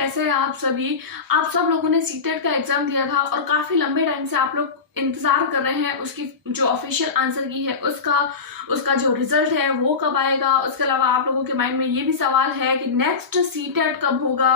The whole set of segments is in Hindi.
कैसे हैं आप सभी। आप सब लोगों ने सीटेट का एग्जाम दिया था और काफी लंबे टाइम से आप लोग इंतजार कर रहे हैं उसकी जो ऑफिशियल आंसर की है उसका जो रिजल्ट है वो कब आएगा। उसके अलावा आप लोगों के माइंड में ये भी सवाल है कि नेक्स्ट सीटेट कब होगा।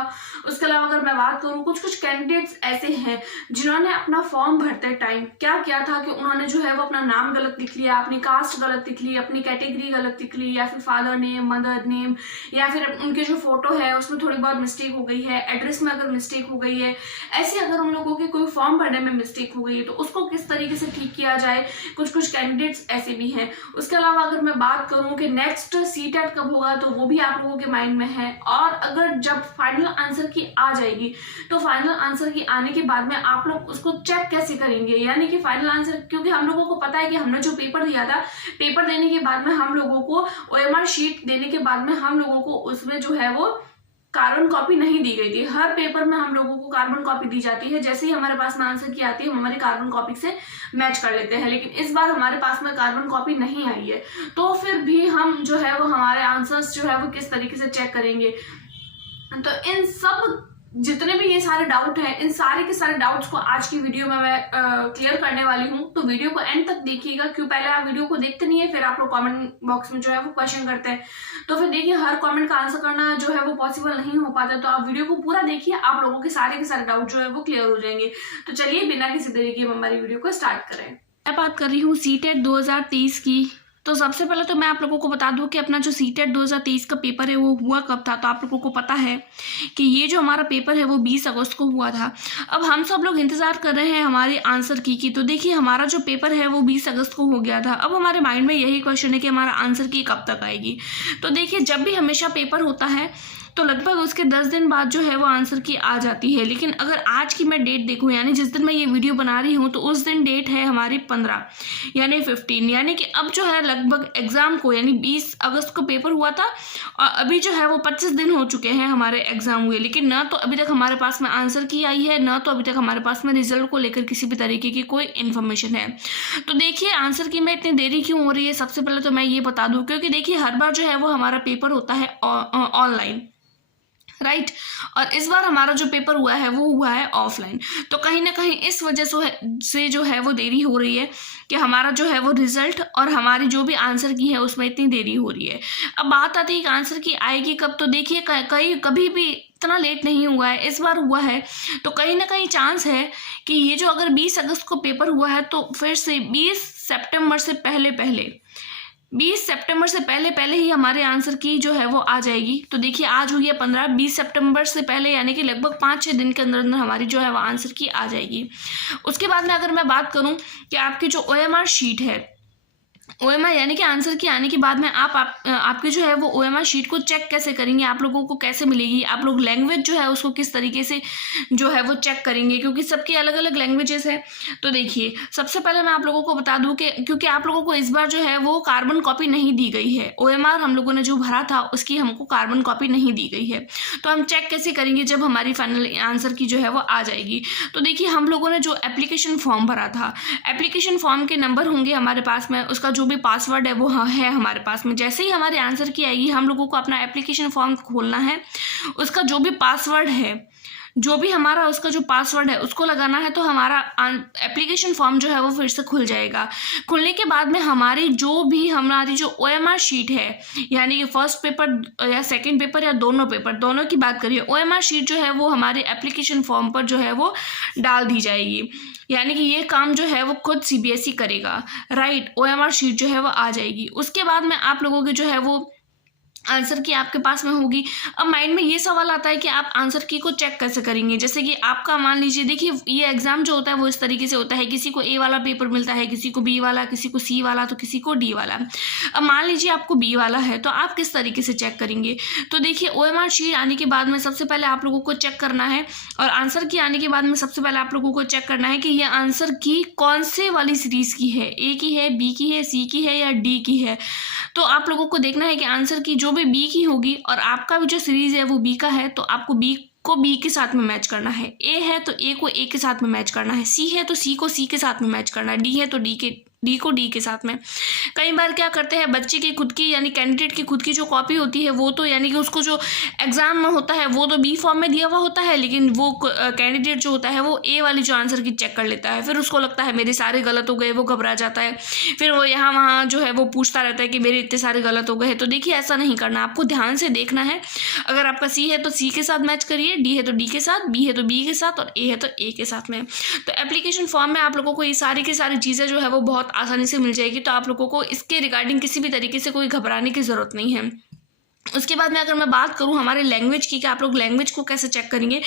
उसके अलावा अगर मैं बात करूं, कुछ कुछ कैंडिडेट्स ऐसे हैं जिन्होंने अपना फॉर्म भरते टाइम क्या किया था कि उन्होंने जो है वो अपना नाम गलत लिख लिया, अपनी कास्ट गलत लिख ली, अपनी कैटेगरी गलत लिख ली, या फिर फादर नेम, मदर नेम, या फिर उनके जो फोटो है उसमें थोड़ी बहुत मिस्टेक हो गई है, एड्रेस में अगर मिस्टेक हो गई है। ऐसे अगर उन लोगों की कोई फॉर्म भरने में मिस्टेक हो गई है तो उसको किस तरीके से ठीक किया जाए, कुछ कुछ कैंडिडेट्स ऐसे भी हैं। उसके अलावा अगर मैं बात करूं कि नेक्स्ट सीटेट कब होगा तो वो भी आप लोगों के माइंड में है। और अगर जब फाइनल आंसर की आ जाएगी तो फाइनल आंसर की आने के बाद में आप लोग उसको चेक कैसे करेंगे, यानी कि फाइनल आंसर, क्योंकि हम लोगों को पता है कि हमने जो पेपर दिया था, पेपर देने के बाद में हम लोगों को OMR शीट देने के बाद में हम लोगों को उसमें जो है वो कार्बन कॉपी नहीं दी गई थी। हर पेपर में हम लोगों को कार्बन कॉपी दी जाती है, जैसे ही हमारे पास में आंसर की आती है हम हमारी कार्बन कॉपी से मैच कर लेते हैं। लेकिन इस बार हमारे पास में कार्बन कॉपी नहीं आई है, तो फिर भी हम जो है वो हमारे आंसर्स जो है वो किस तरीके से चेक करेंगे। तो इन सब जितने भी ये सारे डाउट हैं, इन सारे के सारे डाउट्स को आज की वीडियो में मैं क्लियर करने वाली हूँ। तो वीडियो को एंड तक देखिएगा, क्यों पहले आप वीडियो को देखते नहीं है फिर आप लोग कमेंट बॉक्स में जो है वो क्वेश्चन करते हैं, तो फिर देखिए हर कमेंट का आंसर करना जो है वो पॉसिबल नहीं हो पाता। तो आप वीडियो को पूरा देखिए, आप लोगों के सारे डाउट जो है वो क्लियर हो जाएंगे। तो चलिए बिना किसी देरी के हम हमारी वीडियो को स्टार्ट करें। मैं बात कर रही हूँ सीटेट 2023 की। तो सबसे पहले तो मैं आप लोगों को बता दूं कि अपना जो सीटेट 2023 का पेपर है वो हुआ कब था। तो आप लोगों को पता है कि ये जो हमारा पेपर है वो 20 अगस्त को हुआ था। अब हम सब लोग इंतजार कर रहे हैं हमारे आंसर की। तो देखिए हमारा जो पेपर है वो 20 अगस्त को हो गया था। अब हमारे माइंड में यही क्वेश्चन है कि हमारा आंसर की कब तक आएगी। तो देखिए जब भी हमेशा पेपर होता है तो लगभग उसके 10 दिन बाद जो है वो आंसर की आ जाती है। लेकिन अगर आज की मैं डेट देखूं, यानी जिस दिन मैं ये वीडियो बना रही हूं, तो उस दिन डेट है हमारी 15 यानी 15, यानी कि अब जो है लगभग एग्जाम को, यानी 20 अगस्त को पेपर हुआ था और अभी जो है वो 25 दिन हो चुके हैं हमारे एग्जाम हुए। लेकिन ना तो अभी तक हमारे पास में आंसर की आई है, ना तो अभी तक हमारे पास में रिजल्ट को लेकर किसी भी तरीके की कोई इन्फॉर्मेशन है। तो देखिए आंसर की में इतनी देरी क्यों हो रही है, सबसे पहले तो मैं ये बता दूं, क्योंकि देखिए हर बार जो है वो हमारा पेपर होता है ऑनलाइन, राइट। और इस बार हमारा जो पेपर हुआ है वो हुआ है ऑफलाइन। तो कहीं ना कहीं इस वजह से जो है वो देरी हो रही है कि हमारा जो है वो रिजल्ट और हमारी जो भी आंसर की है उसमें इतनी देरी हो रही है। अब बात आती है कि आंसर की आएगी कब। तो देखिए कभी भी इतना लेट नहीं हुआ है, इस बार हुआ है। तो कहीं ना कहीं चांस है कि ये जो अगर 20 अगस्त को पेपर हुआ है तो फिर से 20 सितंबर से पहले ही हमारे आंसर की जो है वो आ जाएगी। तो देखिए आज हुई है 15, 20 सितंबर से पहले यानी कि लगभग 5-6 दिन के अंदर अंदर हमारी जो है वो आंसर की आ जाएगी। उसके बाद में अगर मैं बात करूं कि आपकी जो OMR शीट है, OMR यानी कि आंसर की आने के बाद में आपके जो है वो OMR शीट को चेक कैसे करेंगे, आप लोगों को कैसे मिलेगी, आप लोग लैंग्वेज जो है उसको किस तरीके से जो है वो चेक करेंगे, क्योंकि सबकी अलग अलग लैंग्वेजेस है। तो देखिए सबसे पहले मैं आप लोगों को बता दूं कि क्योंकि आप लोगों को इस बार जो है वो कार्बन कॉपी नहीं दी गई है, OMR हम लोगों ने जो भरा था उसकी हमको कार्बन कॉपी नहीं दी गई है। तो हम चेक कैसे करेंगे जब हमारी फाइनल आंसर की जो है वो आ जाएगी। तो देखिए हम लोगों ने जो एप्लीकेशन फॉर्म भरा था, एप्लीकेशन फॉर्म के नंबर होंगे हमारे पास में, उसका जो भी पासवर्ड है वो है हमारे पास में। जैसे ही हमारे आंसर की आएगी हम लोगों को अपना एप्लीकेशन फॉर्म खोलना है, उसका जो भी पासवर्ड है, जो भी हमारा उसका जो पासवर्ड है उसको लगाना है, तो हमारा एप्लीकेशन फॉर्म जो है वो फिर से खुल जाएगा। खुलने के बाद में हमारी जो OMR शीट है, यानी कि फर्स्ट पेपर या सेकंड पेपर या दोनों की बात करिए, OMR शीट जो है वो हमारे एप्लीकेशन फॉर्म पर जो है वो डाल दी जाएगी। यानी कि ये काम जो है वो खुद CBSE करेगा, राइट। OMR शीट जो है वो आ जाएगी। उसके बाद में आप लोगों के जो है वो आंसर की आपके पास में होगी। अब माइंड में ये सवाल आता है कि आप आंसर की को चेक कैसे करेंगे। जैसे कि आपका मान लीजिए, देखिए ये एग्जाम जो होता है वो इस तरीके से होता है, किसी को A वाला पेपर मिलता है, किसी को B वाला, किसी को C वाला, तो किसी को D वाला। अब मान लीजिए आपको B वाला है तो आप किस तरीके से चेक करेंगे। तो देखिए OMR शीट आने के बाद में सबसे पहले आप लोगों को चेक करना है, और आंसर की आने के बाद में सबसे पहले आप लोगों को चेक करना है कि ये आंसर की कौन से वाली सीरीज की है, A की है, B की है, C की है या D की है। तो आप लोगों को देखना है कि आंसर की जो भी B की होगी और आपका भी जो सीरीज है वो B का है, तो आपको B को B के साथ में मैच करना है, A है तो A को A के साथ में मैच करना है, C है तो C को C के साथ में मैच करना है, D है तो D डी को डी के साथ में। कई बार क्या करते हैं बच्चे की खुद की यानी कैंडिडेट की खुद की जो कॉपी होती है वो तो यानी कि उसको जो एग्जाम में होता है वो तो बी फॉर्म में दिया हुआ होता है, लेकिन वो कैंडिडेट जो होता है वो ए वाली जो आंसर की चेक कर लेता है, फिर उसको लगता है मेरे सारे गलत हो गए, वो घबरा जाता है, फिर वो यहाँ वहाँ जो है वो पूछता रहता है कि मेरे इतने सारे गलत हो गए हैं। तो देखिए ऐसा नहीं करना, आपको ध्यान से देखना है। अगर आपका सी है तो सी के साथ मैच करिए, डी है तो डी के साथ, बी है तो बी के साथ और ए है तो ए के साथ में। तो एप्लीकेशन फॉर्म में आप लोगों को ये सारी की सारी चीज़ें जो है वो बहुत आसानी से मिल जाएगी। तो आप लोगों को इसके रिगार्डिंग किसी भी तरीके से कोई घबराने की ज़रूरत नहीं है। उसके बाद में अगर मैं बात करूं हमारे लैंग्वेज की कि आप लोग लैंग्वेज को कैसे चेक करेंगे,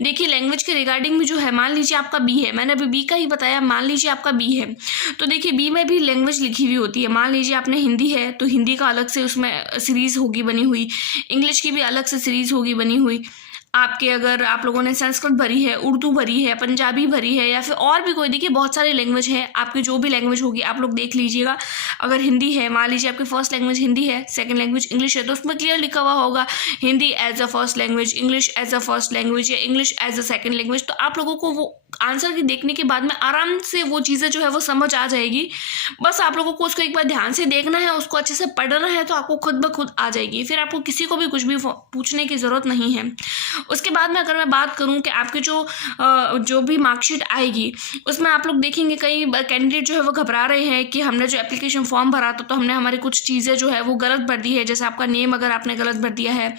देखिए लैंग्वेज के रिगार्डिंग भी जो है, मान लीजिए आपका बी है, मैंने अभी बी का ही बताया, मान लीजिए आपका बी है, तो देखिए बी में भी लैंग्वेज लिखी हुई होती है। मान लीजिए आपने हिंदी है तो हिंदी का अलग से उसमें सीरीज़ होगी बनी हुई, इंग्लिश की भी अलग से सीरीज़ होगी बनी हुई, आपके अगर आप लोगों ने संस्कृत भरी है, उर्दू भरी है, पंजाबी भरी है या फिर और भी कोई, देखिए बहुत सारी लैंग्वेज है, आपकी जो भी लैंग्वेज होगी आप लोग देख लीजिएगा। अगर हिंदी है, मान लीजिए आपकी फर्स्ट लैंग्वेज हिंदी है, सेकंड लैंग्वेज इंग्लिश है, तो उसमें क्लियर लिखा हुआ होगा Hindi as a first language, English as a first language या English as a second language. तो आप लोगों को वो आंसर की देखने के बाद में आराम से वो चीज़ें जो है वो समझ आ जाएगी। बस आप लोगों को उसको एक बार ध्यान से देखना है, उसको अच्छे से पढ़ना है, तो आपको खुद ब खुद आ जाएगी, फिर आपको किसी को भी कुछ भी पूछने की ज़रूरत नहीं है। उसके बाद में अगर मैं बात करूं कि आपके जो भी मार्कशीट आएगी उसमें आप लोग देखेंगे कई कैंडिडेट जो है वो घबरा रहे हैं कि हमने जो एप्लीकेशन फॉर्म भरा था तो हमने हमारी कुछ चीज़ें जो है वो गलत भर दी है। जैसे आपका नेम अगर आपने गलत भर दिया है,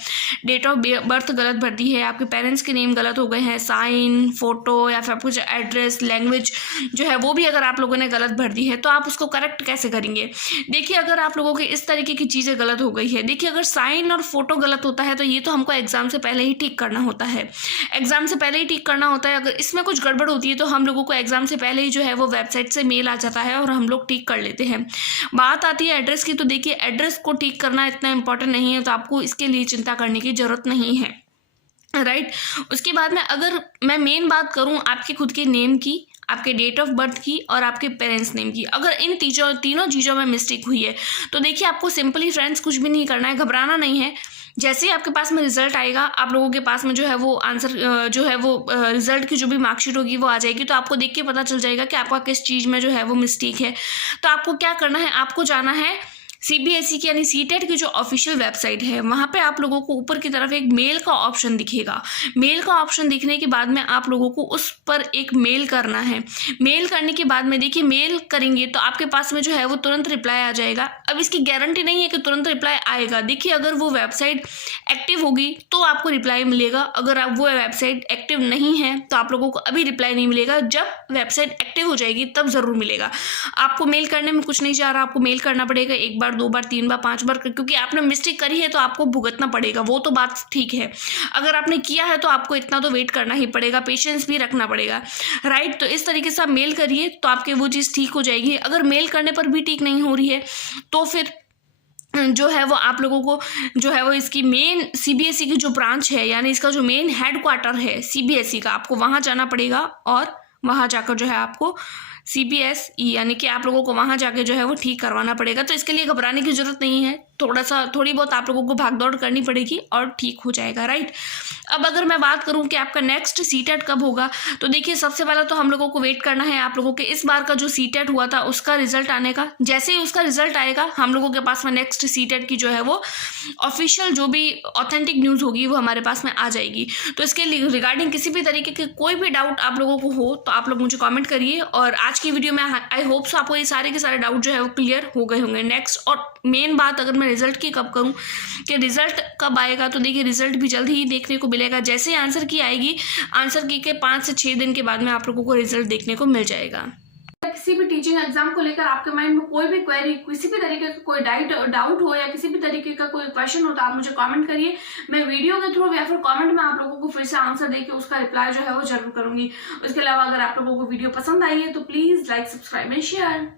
डेट ऑफ बर्थ गलत भर दी है, आपके पेरेंट्स के नेम गलत हो गए हैं, साइन, फोटो या फिर आपको जो एड्रेस, लैंग्वेज जो है वो भी अगर आप लोगों ने गलत भर दी है तो आप उसको करेक्ट कैसे करेंगे। देखिए अगर आप लोगों के इस तरीके की चीज़ें गलत हो गई है, देखिए अगर साइन और फोटो गलत होता है तो ये तो हमको एग्जाम से पहले ही ठीक करना होता है, एग्जाम से पहले ही ठीक करना होता है। अगर इसमें कुछ गड़बड़ होती है तो हम लोगों को एग्जाम से पहले ही जो है वो वेबसाइट से मेल आ जाता है और हम लोग ठीक कर लेते हैं। बात आती है एड्रेस की, तो देखिए एड्रेस को ठीक करना इतना इंपॉर्टेंट नहीं है, तो आपको इसके लिए चिंता करने की ज़रूरत नहीं है, राइट। उसके बाद में अगर मैं मेन बात करूं आपके खुद के नेम की, आपके डेट ऑफ बर्थ की और आपके पेरेंट्स नेम की, अगर इन तीनों चीज़ों में मिस्टेक हुई है तो देखिए आपको सिंपली फ्रेंड्स कुछ भी नहीं करना है, घबराना नहीं है। जैसे ही आपके पास में रिजल्ट आएगा, आप लोगों के पास में जो है वो आंसर जो है वो रिजल्ट की जो भी मार्कशीट होगी वो आ जाएगी, तो आपको देख के पता चल जाएगा कि आपका किस चीज़ में जो है वो मिस्टेक है। तो आपको क्या करना है, आपको जाना है सीबीएसई की यानी सीटेट की जो ऑफिशियल वेबसाइट है, वहाँ पे आप लोगों को ऊपर की तरफ एक मेल का ऑप्शन दिखेगा। मेल का ऑप्शन दिखने के बाद में आप लोगों को उस पर एक मेल करना है। मेल करने के बाद में देखिए मेल करेंगे तो आपके पास में जो है वो तुरंत रिप्लाई आ जाएगा। अब इसकी गारंटी नहीं है कि तुरंत रिप्लाई आएगा। देखिए अगर वो वेबसाइट एक्टिव होगी तो आपको रिप्लाई मिलेगा, अगर आप वो वेबसाइट एक्टिव नहीं है तो आप लोगों को अभी रिप्लाई नहीं मिलेगा। जब वेबसाइट एक्टिव हो जाएगी तब ज़रूर मिलेगा। आपको मेल करने में कुछ नहीं जा रहा, आपको मेल करना पड़ेगा 1 बार, 2 बार, 3 बार, 5 बार, क्योंकि आपने मिस्टेक करी है तो आपको भुगतना पड़ेगा, वो तो बात ठीक है। अगर आपने किया है तो आपको इतना तो वेट करना ही पड़ेगा, पेशेंस भी रखना पड़ेगा, राइट। तो इस तरीके से आप मेल करिए तो आपके वो चीज़ ठीक हो जाएगी। अगर मेल करने पर भी ठीक नहीं हो रही है तो फिर जो है वो आप लोगों को जो है वो इसकी मेन सीबीएसई की जो ब्रांच है यानी इसका जो मेन हेडक्वार्टर है सीबीएसई का, आपको वहाँ जाना पड़ेगा और वहाँ जाकर जो है आपको सीबीएसई यानी कि आप लोगों को वहाँ जाके जो है वो ठीक करवाना पड़ेगा। तो इसके लिए घबराने की ज़रूरत नहीं है, थोड़ी बहुत आप लोगों को भागदौड़ करनी पड़ेगी और ठीक हो जाएगा, राइट। अब अगर मैं बात करूं कि आपका नेक्स्ट सीटेट कब होगा, तो देखिए सबसे पहले तो हम लोगों को वेट करना है आप लोगों के इस बार का जो सीटेट हुआ था उसका रिजल्ट आने का। जैसे ही उसका रिजल्ट आएगा हम लोगों के पास में नेक्स्ट सीटेट की जो है वो ऑफिशियल जो भी ऑथेंटिक न्यूज़ होगी वो हमारे पास में आ जाएगी। तो इसके रिगार्डिंग किसी भी तरीके के कोई भी डाउट आप लोगों को हो तो आप लोग मुझे कॉमेंट करिए। और आज की वीडियो में आई होप सो आपको ये सारे के सारे डाउट जो है वो क्लियर हो गए होंगे। नेक्स्ट और मेन बात अगर मैं रिजल्ट की कब करूं कि रिजल्ट कब आएगा, तो देखिए रिजल्ट भी जल्द ही देखने को मिलेगा। जैसे ही आंसर की आएगी, आंसर की के 5 से 6 दिन के बाद में आप लोगों को रिजल्ट देखने को मिल जाएगा। किसी भी टीचिंग एग्जाम को लेकर आपके माइंड में कोई भी क्वेरी, किसी भी तरीके का कोई डाउट हो या किसी भी तरीके का कोई क्वेश्चन हो तो आप मुझे कमेंट करिए। मैं वीडियो के थ्रू या फिर कमेंट में आप लोगों को फिर से आंसर देके उसका रिप्लाई जो है वो जरूर करूंगी। उसके अलावा अगर आप लोगों को वीडियो पसंद आई है तो please like, subscribe and share.